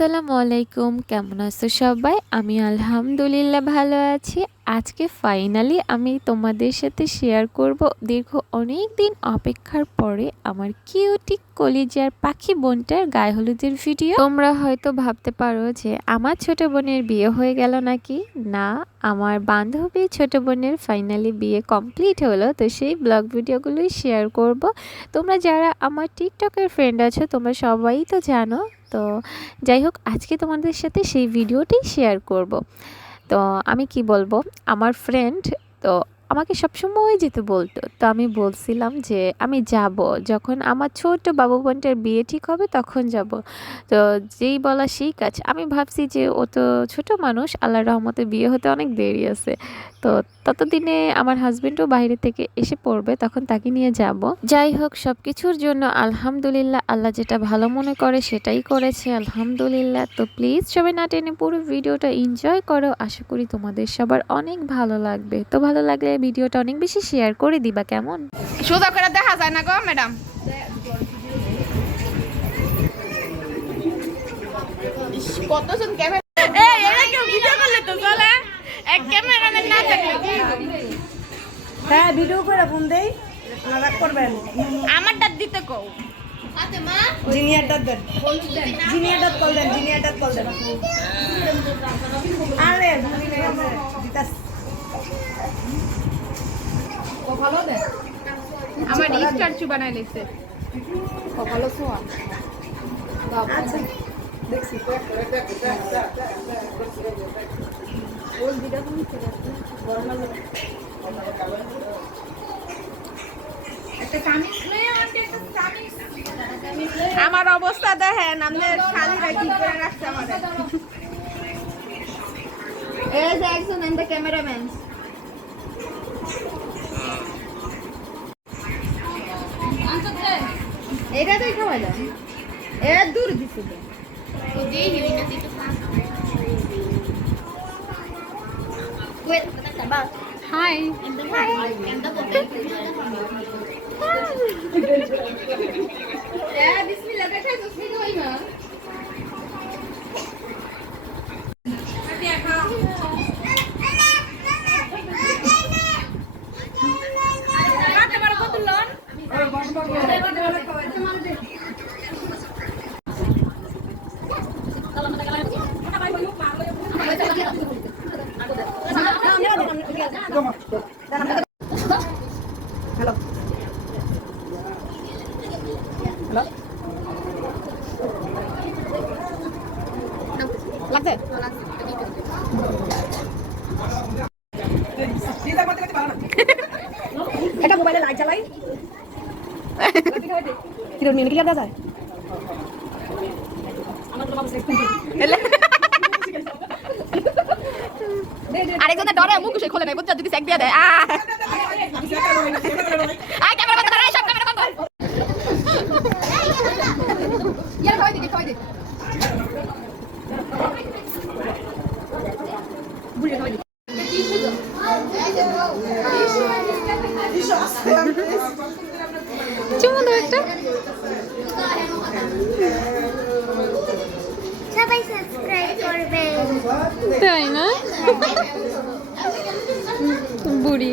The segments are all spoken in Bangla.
আসসালামু আলাইকুম। কেমন আছো সবাই? আমি আলহামদুলিল্লাহ ভালো আছি। আজকে ফাইনালি আমি তোমাদের সাথে শেয়ার করব দীর্ঘ অনেক দিন অপেক্ষার পরে আমার কিউটি কলিজার পাখি বোনটার গায়ে হলুদের ভিডিও তোমরা হয়তো ভাবতে পারো যে আমার ছোট বোনের বিয়ে হয়ে গেল নাকি? না, আমার বান্ধবী ছোট বোনের ফাইনালি বিয়ে কমপ্লিট হলো, তো সেই ব্লগ ভিডিওগুলোই শেয়ার করব। তোমরা যারা আমার টিকটকের ফ্রেন্ড আছো, তোমরা সবাই তো জানো তো যাই হোক, আজকে তোমাদের সাথে সেই ভিডিওটি শেয়ার করব। তো আমি কি বলব? আমার ফ্রেন্ড তো আমাকে সবসময় যেতে বলতো। তো আমি বলছিলাম যে, আমি যাব। যখন আমার ছোট বাবু বোনটার বিয়ে ঠিক হবে তখন যাব। তো যেই বলা সেই কাজ। আমি ভাবছি যে, ও তো ছোট মানুষ। আল্লাহ রহমতে বিয়ে হতে অনেক দেরি আছে। তো ততদিনে আমার হাজবেন্ডও বাইরে থেকে এসে পড়বে, তখন তাকে নিয়ে যাব। যাই হোক সব কিছুর জন্য আলহামদুলিল্লাহ আল্লাহ যেটা ভালো মনে করে সেটাই করেছে, আলহামদুলিল্লাহ। তো প্লিজ সবাই না টেনে পুরো ভিডিওটা এনজয় করো। আশা করি তোমাদের সবার অনেক ভালো লাগবে। তো ভালো লাগলে ভিডিওটা অনেক বেশি শেয়ার করে দিবা কেমন? সোজা করে দেখা যায় না গো ম্যাডাম কতজন ক্যামেরা এই এরা কেউ ভিডিও করলে তো চলে। এক ক্যামেরাম্যান না থাকলে কি? হ্যাঁ ভিডিও করে ফোন দেই। রাগ করবেন আমারটা দিতে কও। জিনিয়ার ডাক দেন। জিনিয়ার ডাক কল দেন জিনিয়ার ডাক কল দেন। আরে দিতাস আমার স্ট্যাচু বানাই লেছে। আচ্ছা। দেখছি। আমার অবস্থা দেখেন আমাদের শালিরা কি করে রাখছে আমাদের? এই যে একজন ক্যামেরাম্যান। এটা তো খাওয়া যায় এরা দূর দিছে তো। হাই বিসমিল্লাহ দেখাই তো সেই হই না। হ্যালো হ্যালো লাগছে এটা মোবাইলে লাইট চালাই কিরম নিয়ে ক্লিয়ার যায়? আরেকজনের ডরে মুখ সে খোলে নাই বুঝছ? যদি চেক দিয়ে সব ক্যামেরা সবাই সাবস্ক্রাইব করবে। তাই না? বুড়ি।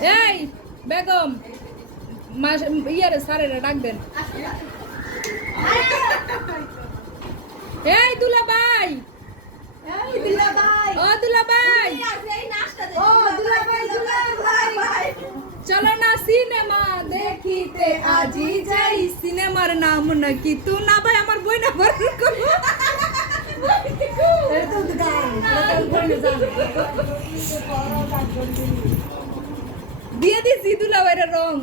Hey, Begum! Mas ieri stare redacted. Așa, এই দুলা ভাই এই দুলা ভাই ও দুলা ভাই ও দুলা ভাই দুলা ভাই চলো না সিনেমা দেখিতে আজি যাই। সিনেমার নাম নাকি তু? না ভাই আমার বই না বার করব দিয়ে দিছি দুলা ভাইরা রং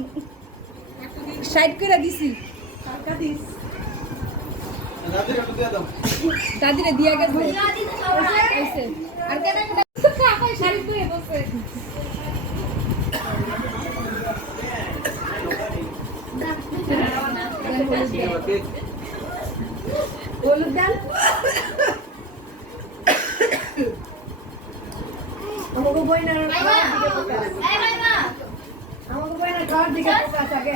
সাইড করে দিছি। দাদিরে দিয়া গেছে। আর কেন শাড়ি পরে বসে হলুদ দেন আমাকে বই না আমাকে বই না ঘর দিকে ফোকাস আগে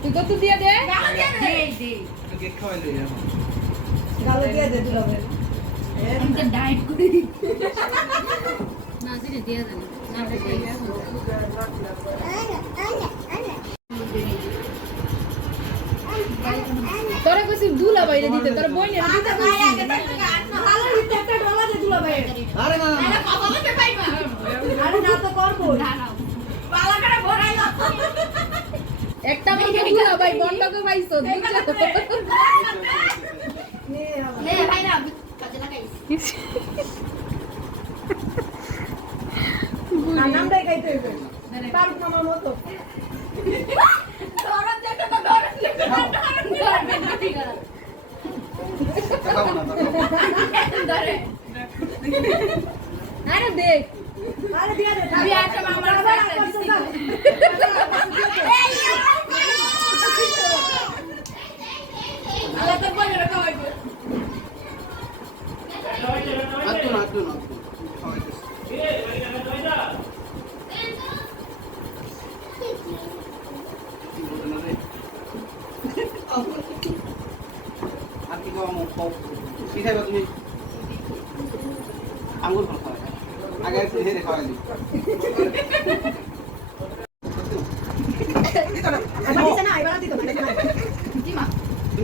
তুই তো তুই দিয়ে না দে গালো দুলা বাইরে দিতে তোর বইনে দিতে কইছি ভালো দিতে একটা ডলা দে দুলা বাইরে আরে না এটা কত বলতে পাইবা আরে না তো করব পালা করে ভরাইলো দুলা ভাই বন্ধকে পাইছো বুঝছ নে ভাই। না কাজে লাগাইস আর নামটাই খাইতে হইবে। পারুক মামার মতো। ধরন যেটা তো ধরন যেটা ধরন ধরন খাব না তো ধরে আরে দেখ। আরে দিয়া দে আছে মামার কাছে দিছি। আলা তোর বইয়ের খাওয়াইবো আত্তু না আত্তু না খাওয়াইতেছে আর কি খাইবা তুমি আঙ্গুর ফল খাওয়াই আগে হেরে খাওয়াই দিই আবার দিছে না এবার দিতে না জি মা তুমি খাইবা? বাবা বাবা দাও এই বাবা দাও বাইরে দিকে কি তোমার দিবে? ওকে, ওকে, টাটা, খাও,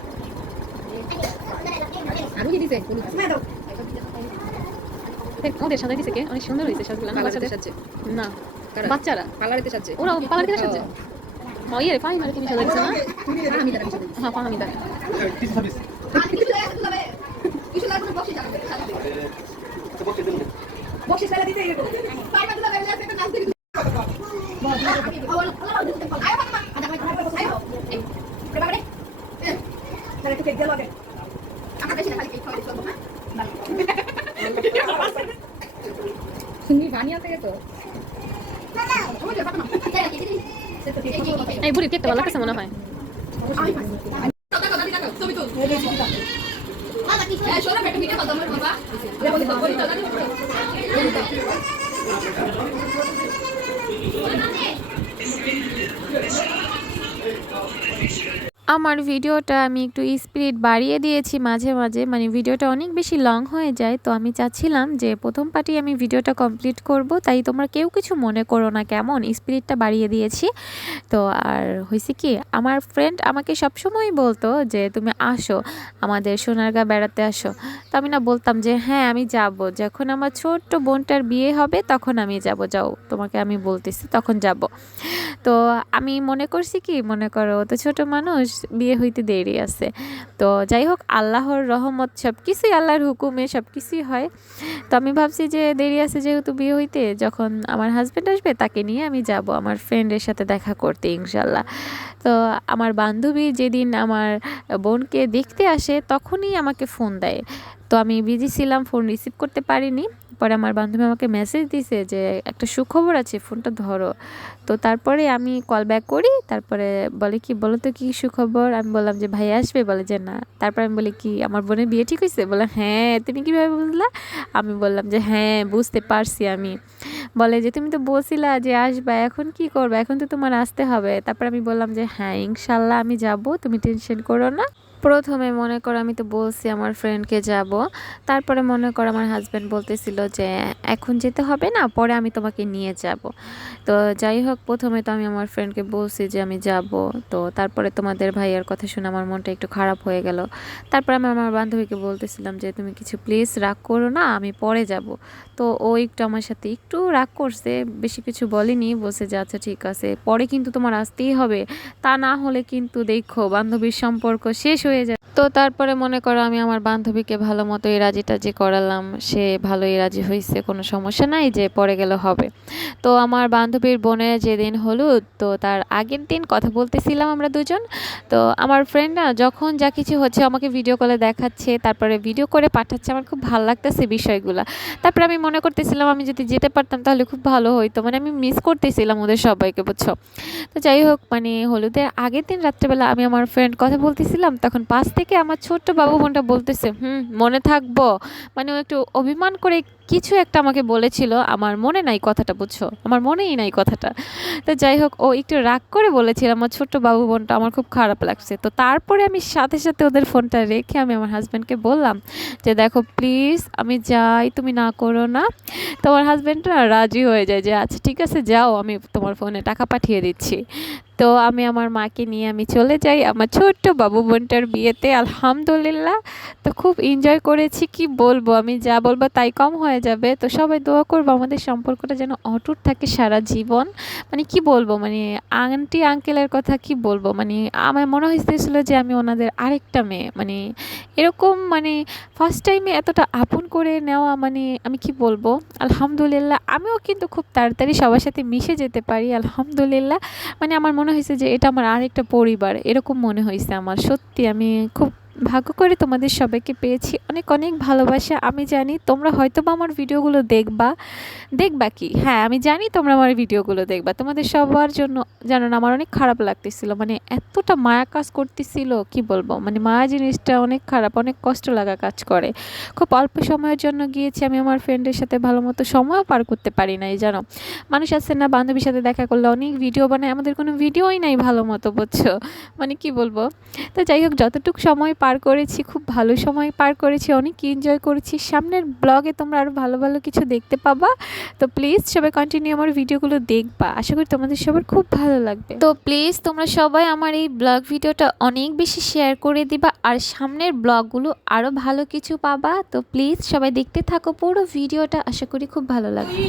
ওদের সাজাই দিছে কে? অনেক সুন্দর হয়েছে সাজগুলো না বাচ্চাদের সাজছে। না বাচ্চারা। পার্লারেতে সাজছে। ওরা দিকে সাজছে? ও। ইয়ে মানে তুমি সাজাই দিছে না? হ্যাঁ ফাহামিদা কি সার্ভিস? বসে দিন। বক্সি ফেলে দিতে এরকম তাহলে একটু কেক দিয়ে লাগে তুমি বানিয়ে থেকে তো এই বুড়ি কেকটা ভালো লাগছে মনে হয় আমার ভিডিওটা আমি একটু স্পিড বাড়িয়ে দিয়েছি মাঝে মাঝে মানে ভিডিওটা অনেক বেশি লং হয়ে যায়, তো আমি চাচ্ছিলাম যে প্রথম পার্টি আমি ভিডিওটা কমপ্লিট করব। তাই তোমরা কেউ কিছু মনে করো না, কেমন স্পিডটা বাড়িয়ে দিয়েছি। তো আর হয়েছে কি, আমার ফ্রেন্ড আমাকে সবসময় বলতো যে, তুমি আসো, আমাদের সোনারগা বেড়াতে আসো। তো আমি না বলতাম যে হ্যাঁ আমি যাব। যখন আমার ছোট্ট বোনটার বিয়ে হবে, তখন আমি যাব। যাও, তোমাকে আমি বলতেছি, তখন যাব। তো আমি মনে করছি কি, মনে করো তো ছোটো মানুষ বিয়ে হইতে দেরি আছে। তো যাই হোক আল্লাহর রহমত সব কিছুই আল্লাহর হুকুমে সব কিছুই হয়। তো আমি ভাবছি যে দেরি আছে যেহেতু বিয়ে হইতে, যখন আমার হাজব্যান্ড আসবে তাকে নিয়ে আমি যাব আমার ফ্রেন্ডের সাথে দেখা করতে ইনশাল্লাহ তো আমার বান্ধবী যেদিন আমার বোনকে দেখতে আসে, তখনই আমাকে ফোন দেয়। তো আমি বিজি ছিলাম ফোন রিসিভ করতে পারিনি। পরে আমার বান্ধবী আমাকে মেসেজ দিছে যে, একটা সুখবর আছে ফোনটা ধরো। তো তারপরে আমি কল ব্যাক করি, তারপরে বলে কি, বলো তো কি সুখবর? আমি বললাম যে, ভাই আসবে। বলে যে, না। তারপর আমি বলি কি, আমার বোনের বিয়ে ঠিক হয়েছে? বলে হ্যাঁ তুমি কীভাবে বুঝলা? আমি বললাম যে হ্যাঁ বুঝতে পারছি আমি। বলে যে, তুমি তো বলছিলা যে, আসবা, এখন কি করবে? এখন তো তোমার আসতে হবে। তারপর আমি বললাম যে হ্যাঁ ইনশাল্লাহ আমি যাব, তুমি টেনশন করো না। প্রথমে মনে করো আমি তো বলছি আমার ফ্রেন্ডকে যাব। তারপরে মনে করো আমার হাজব্যান্ড বলতেছিল যে, এখন যেতে হবে না, পরে আমি তোমাকে নিয়ে যাব। তো যাই হোক, প্রথমে তো আমি আমার ফ্রেন্ডকে বলছি যে, আমি যাব। তো তারপরে তোমাদের ভাইয়ার কথা শুনে আমার মনটা একটু খারাপ হয়ে গেল। তারপরে আমি আমার বান্ধবীকে বলতেছিলাম যে, তুমি কিছু প্লিজ রাগ করো না, আমি পরে যাব। তো ও একটু আমার সাথে একটু রাগ করছে, বেশি কিছু বলেনি, বলছে যে আচ্ছা ঠিক আছে, পরে কিন্তু তোমার আসতেই হবে। তা না হলে কিন্তু দেখো, বান্ধবীর সম্পর্ক শেষ হয়ে যায়। তো তারপরে মনে করো আমি আমার বান্ধবীকে ভালো মতো এই রাজি টাজি করালাম। সে ভালোই রাজি হয়েছে কোনো সমস্যা নাই যে পরে গেলে হবে। তো আমার বান্ধবীর বোনের যেদিন হলুদ, তো তার আগের দিন কথা বলতেছিলাম আমরা দুজন। তো আমার ফ্রেন্ড না যখন যা কিছু হচ্ছে আমাকে ভিডিও কলে দেখাচ্ছে, তারপরে ভিডিও করে পাঠাচ্ছে, আমার খুব ভালো লাগতেছে বিষয়গুলো। তারপরে আমি মনে করতেছিলাম আমি যদি যেতে পারতাম তাহলে খুব ভালো হইতো মানে আমি মিস করতেছিলাম ওদের সবাইকে, বুঝছ? তো যাই হোক মানে হলুদের আগের দিন রাত্রেবেলা আমি আমার ফ্রেন্ড কথা বলতেছিলাম, তখন পাশ থেকে আমার ছোট্ট বাবু বোনটা বলতেছে, হুম, মনে থাকব। মানে ও একটু অভিমান করে কিছু একটা আমাকে বলেছিল, আমার মনে নাই কথাটা, বুঝছ? আমার মনেই নাই কথাটা। তো যাই হোক, ও একটু রাগ করে বলেছিল, আমার ছোট্ট বাবু বোনটা, আমার খুব খারাপ লাগছে। তো তারপরে আমি সাথে সাথে ওদের ফোনটা রেখে আমি আমার হাজব্যান্ডকে বললাম যে, দেখো প্লিজ আমি যাই, তুমি না করো না। তোমার হাজব্যান্ডটা রাজি হয়ে যায় যে আচ্ছা ঠিক আছে, যাও, আমি তোমার ফোনে টাকা পাঠিয়ে দিচ্ছি। তো আমি আমার মাকে নিয়ে আমি চলে যাই। আমার ছোট্ট বাবু বোনটার বিয়েতে, আলহামদুলিল্লাহ, তো খুব এনজয় করেছি, কি বলব? আমি যা বলব তাই কম হয়ে যাবে। তো সবাই দোয়া করব আমাদের সম্পর্কটা যেন অটুট থাকে সারা জীবন। মানে কি বলব মানে আন্টি আঙ্কেলের কথা কি বলব? মানে আমার মনে হয়েছিল যে আমি ওনাদের আরেকটা মেয়ে। মানে এরকম মানে ফার্স্ট টাইমে এতটা আপন করে নেওয়া মানে আমি কি বলব? আলহামদুলিল্লাহ, আমিও কিন্তু খুব তাড়াতাড়ি সবার সাথে মিশে যেতে পারি, আলহামদুলিল্লাহ। মানে আমার মনে হয়েছে যে এটা আমার আরেকটা পরিবার, এরকম মনে হয়েছে আমার। সত্যি আমি খুব ভাগ্য করে তোমাদের সবাইকে পেয়েছি। অনেক অনেক ভালোবাসা। আমি জানি তোমরা হয়তো বা আমার ভিডিওগুলো দেখবা। দেখবা কি? হ্যাঁ আমি জানি তোমরা আমার ভিডিওগুলো দেখবা। তোমাদের সবার জন্য জানো না আমার অনেক খারাপ লাগতেছিল। মানে এতটা মায়া কাজ করতেছিল, কি বলব? মানে মায়া জিনিসটা অনেক খারাপ, অনেক কষ্ট লাগা কাজ করে। খুব অল্প সময়ের জন্য গিয়েছি। আমি আমার ফ্রেন্ডের সাথে ভালো মতো সময়ও পার করতে পারি নাই, জানো? মানুষ আছে না, বান্ধবীর সাথে দেখা করলে অনেক ভিডিও বানায়। আমাদের কোনো ভিডিওই নাই ভালো মতো বুঝছ? মানে কি বলব? তো যাই হোক, যতটুকু সময় পার করেছি, খুব ভালো সময় পার করেছি, অনেক এনজয় করেছি। সামনের ব্লগে তোমরা আরও ভালো ভালো কিছু দেখতে পাবা। তো প্লিজ সবাই কন্টিনিউ আমার ভিডিওগুলো দেখবা। আশা করি তোমাদের সবার খুব ভালো লাগবে। তো প্লিজ তোমরা সবাই আমার এই ব্লগ ভিডিওটা অনেক বেশি শেয়ার করে দিবা আর সামনের ব্লগগুলো আরও ভালো কিছু পাবা। তো প্লিজ সবাই দেখতে থাকো পুরো ভিডিওটা আশা করি খুব ভালো লাগবে।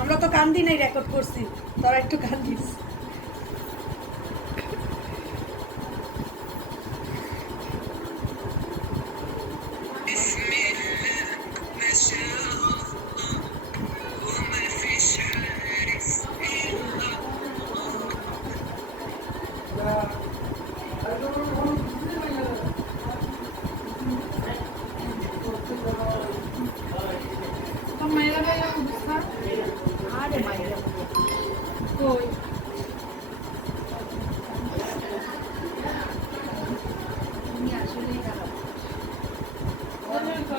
আমরা তো কান্দি নাই রেকর্ড করছি, তোরা একটু কান্দিস।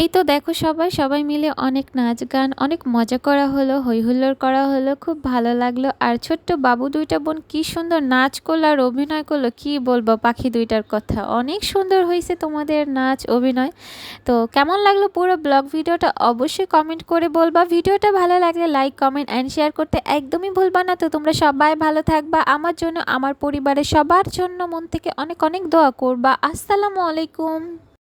এই তো দেখো সবাই সবাই মিলে অনেক নাচ গান, অনেক মজা করা হলো হই হুল্লোড় করা হলো, খুব ভালো লাগল। আর ছোট্ট বাবু দুইটা বোন কি সুন্দর নাচ করল আর অভিনয় করল, কি বলব পাখি দুইটার কথা। অনেক সুন্দর হয়েছে তোমাদের নাচ, অভিনয়। তো কেমন লাগল পুরো ব্লগ ভিডিওটা অবশ্যই কমেন্ট করে বলবা। ভিডিওটা ভালো লাগলে লাইক কমেন্ট অ্যান্ড শেয়ার করতে একদমই ভুলবা না। তো তোমরা সবাই ভালো থাকবা। আমার জন্য, আমার পরিবারের সবার জন্য মন থেকে অনেক অনেক দোয়া করবা। আসসালামু আলাইকুম।